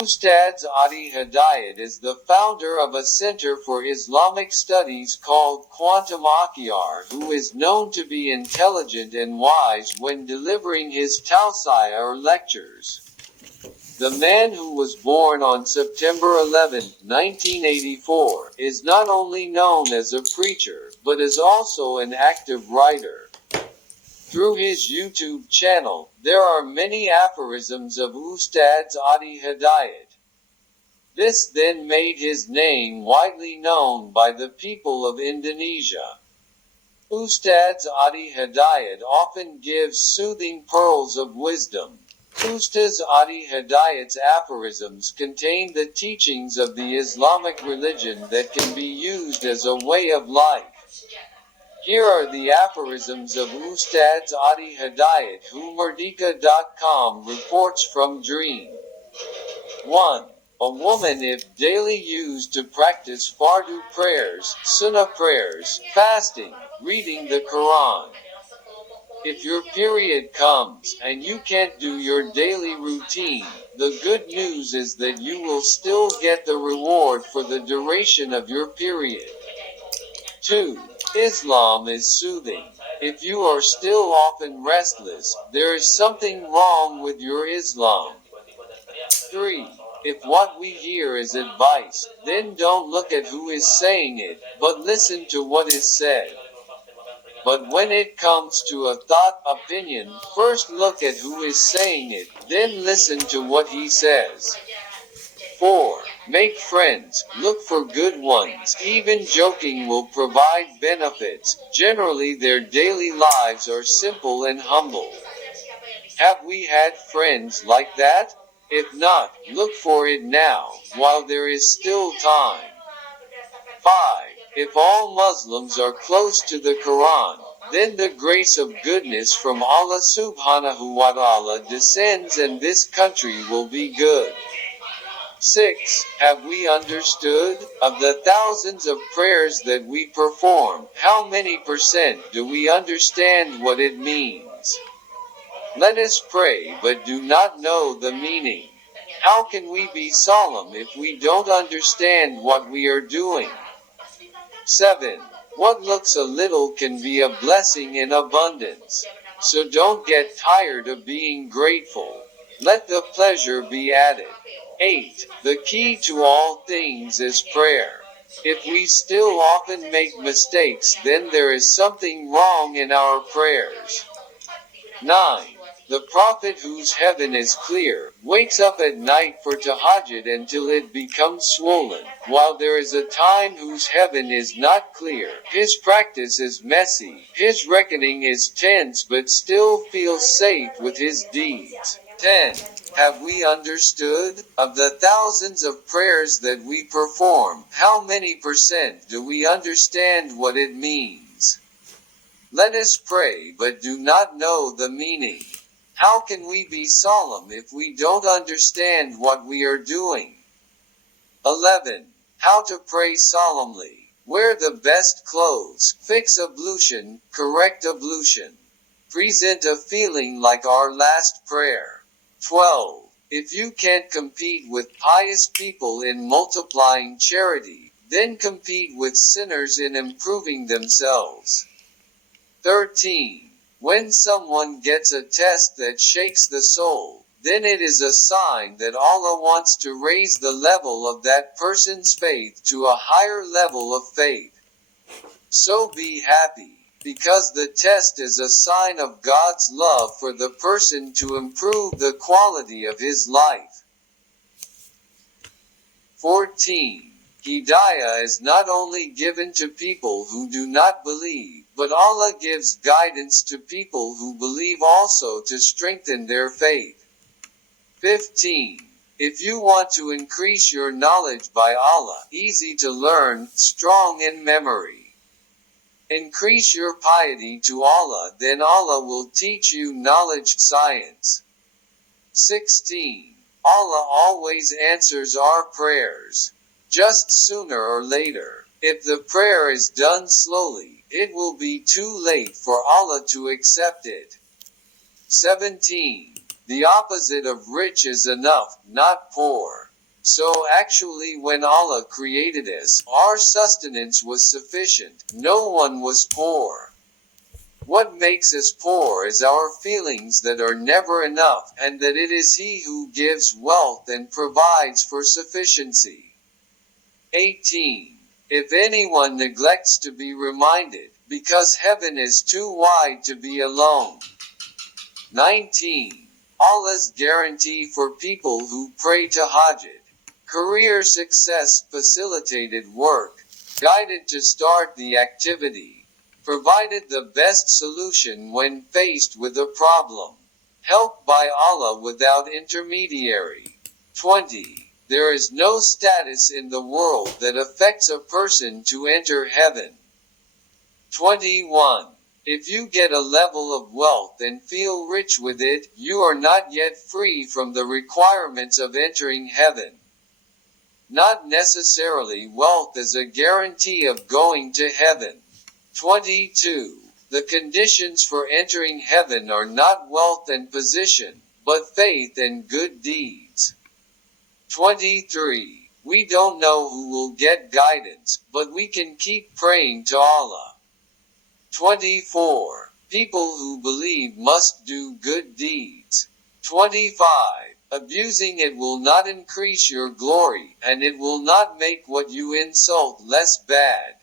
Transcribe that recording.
Ustadz Hidayat is the founder of a center for Islamic studies called Quantum Akhyar, who is known to be intelligent and wise when delivering his tawsiyah or lectures. The man who was born on September 11, 1984, is not only known as a preacher, but is also an active writer. Through his YouTube channel, there are many aphorisms of Ustadz Hidayat. This then made his name widely known by the people of Indonesia. Ustadz Hidayat often gives soothing pearls of wisdom. Ustadz Hidayat's aphorisms contain the teachings of the Islamic religion that can be used as a way of life. Here are the aphorisms of Ustadz Hidayat, who Merdeka.com reports from Dream. 1. A woman, if daily used to practice fardu prayers, sunnah prayers, fasting, reading the Quran. If your period comes, and you can't do your daily routine, the good news is that you will still get the reward for the duration of your period. 2. Islam is soothing. If you are still often restless, there is something wrong with your Islam. 3. If what we hear is advice, then don't look at who is saying it, but listen to what is said. But when it comes to a thought, opinion, first look at who is saying it, then listen to what he says. 4. Make friends, look for good ones. Even joking will provide benefits. Generally their daily lives are simple and humble. Have we had friends like that? If not, look for it now, while there is still time. 5. If all Muslims are close to the Quran, then the grace of goodness from Allah subhanahu wa ta'ala descends and this country will be good. 6. Have we understood? Of the thousands of prayers that we perform, how many percent do we understand what it means? Let us pray but do not know the meaning. How can we be solemn if we don't understand what we are doing? 7. What looks a little can be a blessing in abundance. So don't get tired of being grateful. Let the pleasure be added. 8. The key to all things is prayer. If we still often make mistakes, then there is something wrong in our prayers. 9. The prophet whose heaven is clear, wakes up at night for tahajjud until it becomes swollen, while there is a time whose heaven is not clear. His practice is messy, his reckoning is tense but still feels safe with his deeds. 10. Have we understood? Of the thousands of prayers that we perform, how many percent do we understand what it means? Let us pray but do not know the meaning. How can we be solemn if we don't understand what we are doing? 11. How to pray solemnly. Wear the best clothes, fix ablution, correct ablution. Present a feeling like our last prayer. 12. If you can't compete with pious people in multiplying charity, then compete with sinners in improving themselves. 13. When someone gets a test that shakes the soul, then it is a sign that Allah wants to raise the level of that person's faith to a higher level of faith. So be happy, because the test is a sign of God's love for the person to improve the quality of his life. 14. Hidayah is not only given to people who do not believe, but Allah gives guidance to people who believe also to strengthen their faith. 15. If you want to increase your knowledge by Allah, easy to learn, strong in memory. Increase your piety to Allah, then Allah will teach you knowledge, science. 16. Allah always answers our prayers. Just sooner or later. If the prayer is done slowly, it will be too late for Allah to accept it. 17. The opposite of rich is enough, not poor. So actually when Allah created us, our sustenance was sufficient, no one was poor. What makes us poor is our feelings that are never enough, and that it is He who gives wealth and provides for sufficiency. 18. If anyone neglects to be reminded, because heaven is too wide to be alone. 19. Allah's guarantee for people who pray to Hajj. Career success, facilitated work, guided to start the activity, provided the best solution when faced with a problem, helped by Allah without intermediary. 20. There is no status in the world that affects a person to enter heaven. 21. If you get a level of wealth and feel rich with it, you are not yet free from the requirements of entering heaven. Not necessarily wealth is a guarantee of going to heaven. 22. The conditions for entering heaven are not wealth and position, but faith and good deeds. 23. We don't know who will get guidance, but we can keep praying to Allah. 24. People who believe must do good deeds. 25. Abusing it will not increase your glory, and it will not make what you insult less bad.